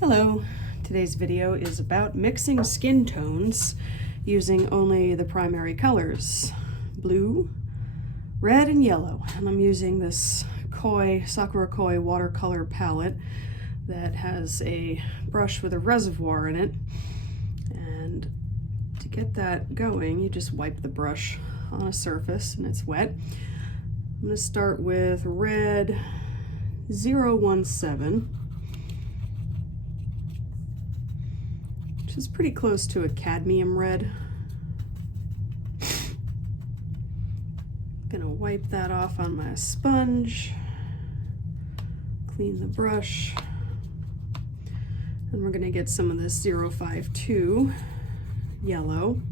Hello, today's video is about mixing skin tones using only the primary colors, blue, red, and yellow. And I'm using this Sakura Koi watercolor palette that has a brush with a reservoir in it. And to get that going, you just wipe the brush on a surface and it's wet. I'm going to start with red 017. Which is pretty close to a cadmium red. Gonna wipe that off on my sponge, clean the brush, and we're gonna get some of this 052 yellow,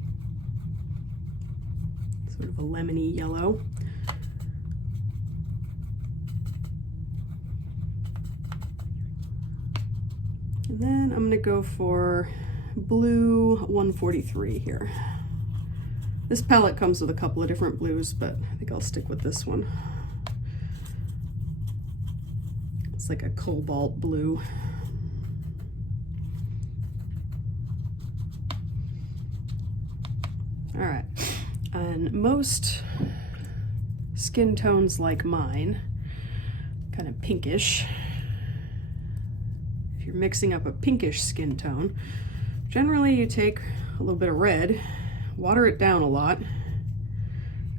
sort of a lemony yellow. And then I'm gonna go for blue 143 here. This palette comes with a couple of different blues, but I think I'll stick with this one. It's like a cobalt blue. All right, and most skin tones like mine, kind of pinkish. If you're mixing up a pinkish skin tone, generally you take a little bit of red, water it down a lot,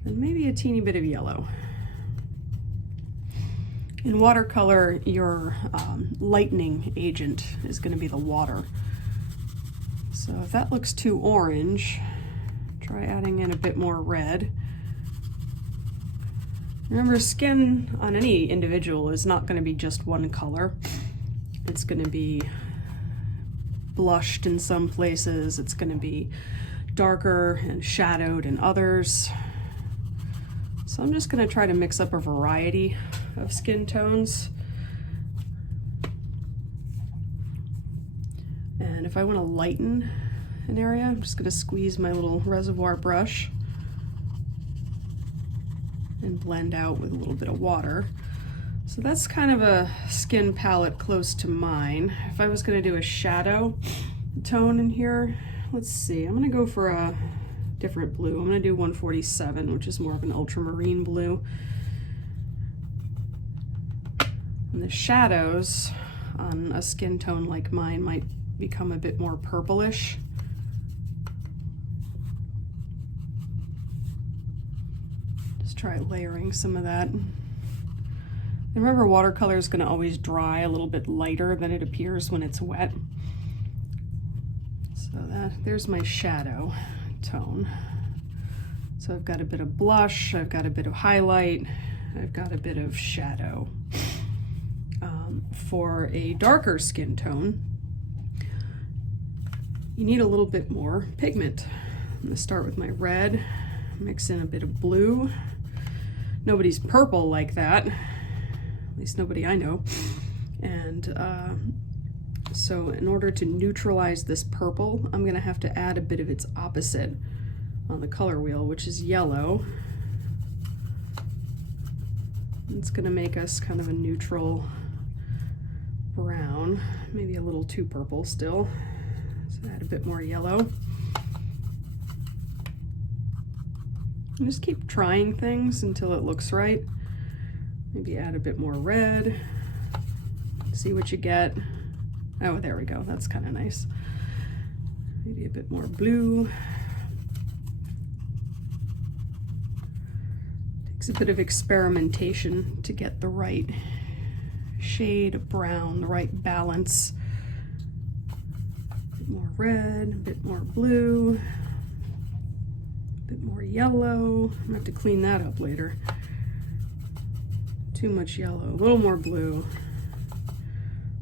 and maybe a teeny bit of yellow. In watercolor, your lightening agent is going to be the water. So if that looks too orange, try adding in a bit more red. Remember, skin on any individual is not going to be just one color. It's going to be blushed in some places, it's going to be darker and shadowed in others. So I'm just going to try to mix up a variety of skin tones. And if I want to lighten an area, I'm just going to squeeze my little reservoir brush and blend out with a little bit of water. So that's kind of a skin palette close to mine. If I was going to do a shadow tone in here, let's see, I'm going to go for a different blue. I'm going to do 147, which is more of an ultramarine blue. And the shadows on a skin tone like mine might become a bit more purplish. Just try layering some of that. And remember, watercolor is going to always dry a little bit lighter than it appears when it's wet. So there's my shadow tone. So I've got a bit of blush, I've got a bit of highlight, I've got a bit of shadow. For a darker skin tone, you need a little bit more pigment. I'm going to start with my red, mix in a bit of blue. Nobody's purple like that. At least nobody I know. And so in order to neutralize this purple, I'm gonna have to add a bit of its opposite on the color wheel, which is yellow. It's gonna make us kind of a neutral brown, maybe a little too purple still. So add a bit more yellow. And just keep trying things until it looks right. Maybe add a bit more red, see what you get. Oh, there we go, that's kind of nice. Maybe a bit more blue. Takes a bit of experimentation to get the right shade of brown, the right balance. A bit more red, a bit more blue, a bit more yellow. I'm gonna have to clean that up later. Too much yellow, a little more blue, a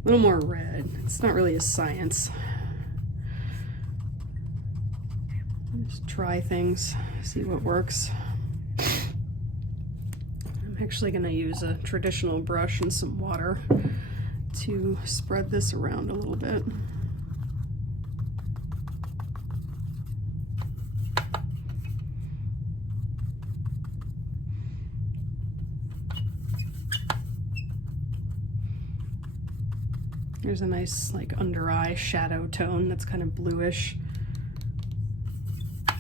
little more red. It's not really a science. Just try things, see what works. I'm actually going to use a traditional brush and some water to spread this around a little bit. There's a nice like under eye shadow tone that's kind of bluish. I'm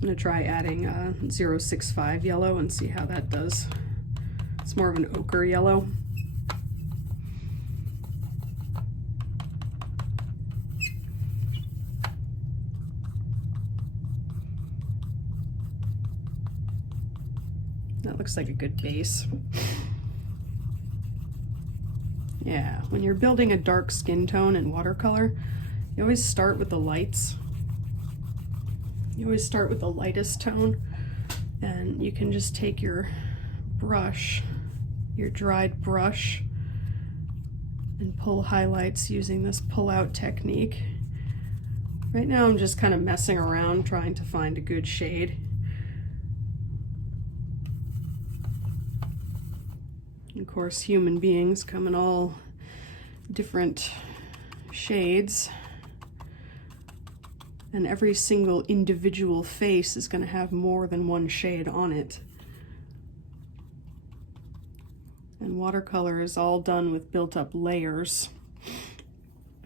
gonna try adding 065 yellow and see how that does. It's more of an ochre yellow. That looks like a good base. Yeah, when you're building a dark skin tone in watercolor, you always start with the lights. You always start with the lightest tone, and you can just take your brush, your dried brush, and pull highlights using this pull-out technique. Right now I'm just kind of messing around trying to find a good shade. Of course, human beings come in all different shades, and every single individual face is going to have more than one shade on it. And watercolor is all done with built-up layers.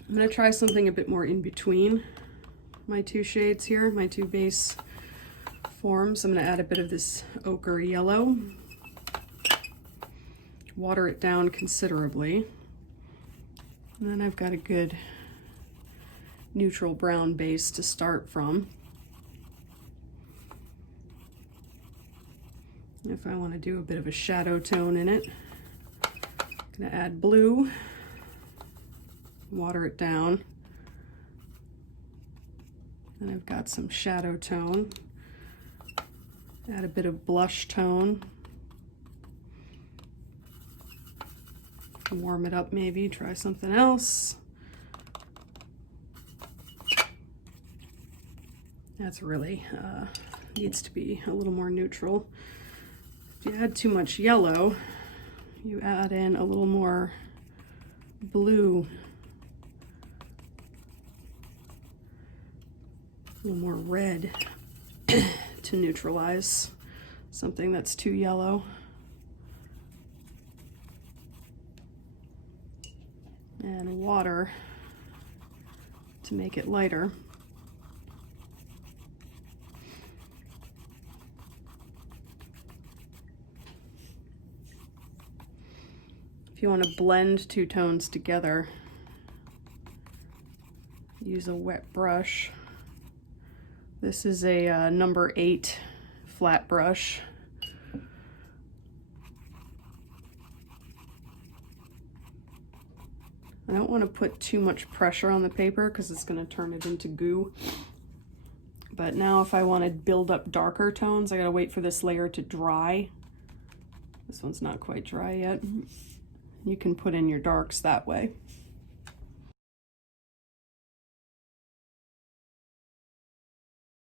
I'm going to try something a bit more in between my two shades here, my two base forms. I'm going to add a bit of this ochre yellow. Water it down considerably. And then I've got a good neutral brown base to start from. If I want to do a bit of a shadow tone in it, I'm going to add blue, water it down, and I've got some shadow tone. Add a bit of blush tone. Warm it up maybe, try something else. That's really needs to be a little more neutral. If you add too much yellow, you add in a little more blue, a little more red to neutralize something that's too yellow. And water to make it lighter. If you want to blend two tones together, use a wet brush. This is a number 8 flat brush. I don't want to put too much pressure on the paper because it's going to turn it into goo. But now if I want to build up darker tones, I gotta wait for this layer to dry. This one's not quite dry yet. You can put in your darks that way.